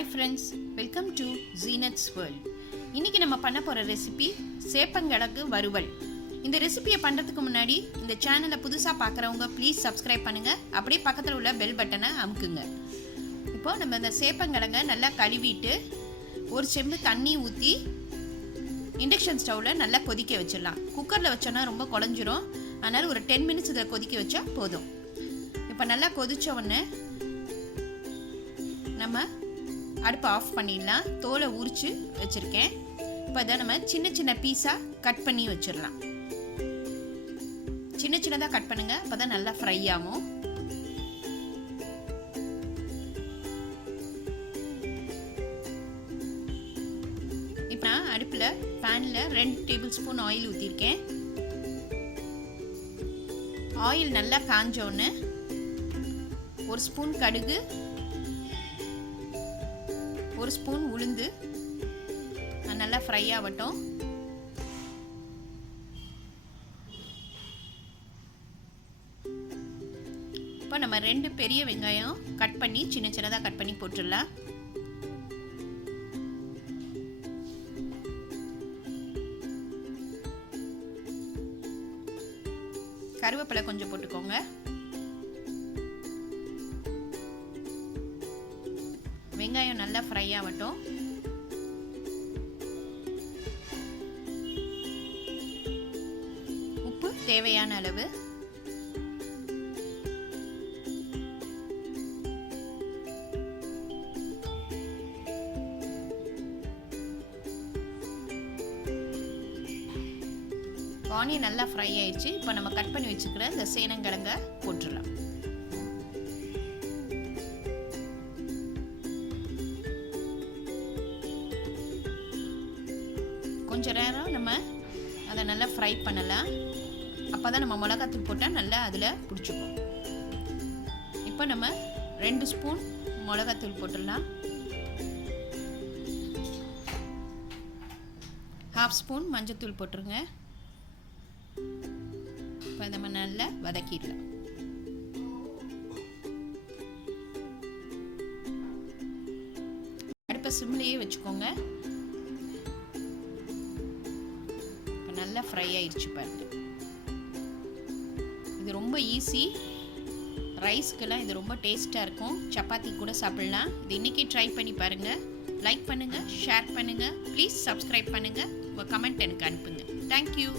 Hi friends, welcome to Zeenath's world. இன்னைக்கு நம்ம பண்ண போற ரெசிபி சேப்பங்கிழங்கு வறுவல். இந்த ரெசிபியை பண்றதுக்கு முன்னாடி இந்த சேனலை புதுசா பார்க்கறவங்க ப்ளீஸ் Subscribe பண்ணுங்க. அப்படியே பக்கத்துல உள்ள பெல் பட்டனை அமுக்குங்க. இப்போ நம்ம இந்த சேப்பங்கிழங்கை நல்லா கழுவிட்டு ஒரு செம்பு தண்ணி ஊத்தி இண்டக்ஷன் ஸ்டவ்ல நல்லா கொதிக்க வச்சிடலாம். குக்கர்ல வச்சோன்னா ரொம்ப குழஞ்சிரும். அதனால ஒரு 10 minutes இதை கொதிக்க வச்சா போதும். இப்போ நல்லா கொதிச்ச உடனே நம்ம அடுப்பை ஆஃப் பண்ணிடலாம். தோலை உரிச்சு வச்சுருக்கேன். இப்போ அதை நம்ம சின்ன சின்ன பீஸாக கட் பண்ணி வச்சிடலாம். சின்ன சின்னதாக கட் பண்ணுங்க, அப்போ தான் நல்லா ஃப்ரை ஆகும். இப்போ நான் அடுப்பில் பேனில் 2 டேபிள் ஸ்பூன் ஆயில் ஊற்றிருக்கேன். ஆயில் நல்லா காஞ்சோன்னு 1 ஸ்பூன் கடுகு, 1 ஸ்பூன் உளுந்து நல்லா ஃப்ரை ஆகட்டும். இப்போ நம்ம 2 பெரிய வெங்காயம் கட் பண்ணி சின்ன சின்னதாக கட் பண்ணி போட்டுடலாம். கருவேப்பிலை கொஞ்சம் போட்டுக்கோங்க. வெங்காயம் நல்லா ஃப்ரை ஆகட்டும். உப்பு தேவையான அளவு. ஆனியன் நல்லா ஃப்ரை ஆயிடுச்சு. இப்போ நம்ம கட் பண்ணி வச்சுக்கிற இந்த சேனங்கிழங்க போட்டுடலாம். கொஞ்ச நேரம் நம்ம அதை நல்லா ஃப்ரை பண்ணலாம். அப்போ தான் நம்ம மிளகாத்தூள் போட்டால் நல்லா அதில் பிடிச்சிக்கும். இப்போ நம்ம 2 ஸ்பூன் மிளகாத்தூள் போட்டுடலாம். 1/2 ஸ்பூன் மஞ்சத்தூள் போட்டுருங்க. இப்போ நம்ம நல்லா வதக்கிடலாம். அடுப்பை சிம்லேயே வச்சுக்கோங்க. நல்லா ஃப்ரை ஆயிடுச்சு பாருங்க. இது ரொம்ப ஈஸி. ரைஸ்க்கெல்லாம் இது ரொம்ப டேஸ்ட்டாக இருக்கும். சப்பாத்தி கூட சாப்பிடலாம். இது இன்றைக்கி ட்ரை பண்ணி பாருங்கள். லைக் பண்ணுங்கள், ஷேர் பண்ணுங்கள், ப்ளீஸ் Subscribe பண்ணுங்கள். உங்கள் கமெண்ட் எனக்கு அனுப்புங்க. தேங்க்யூ.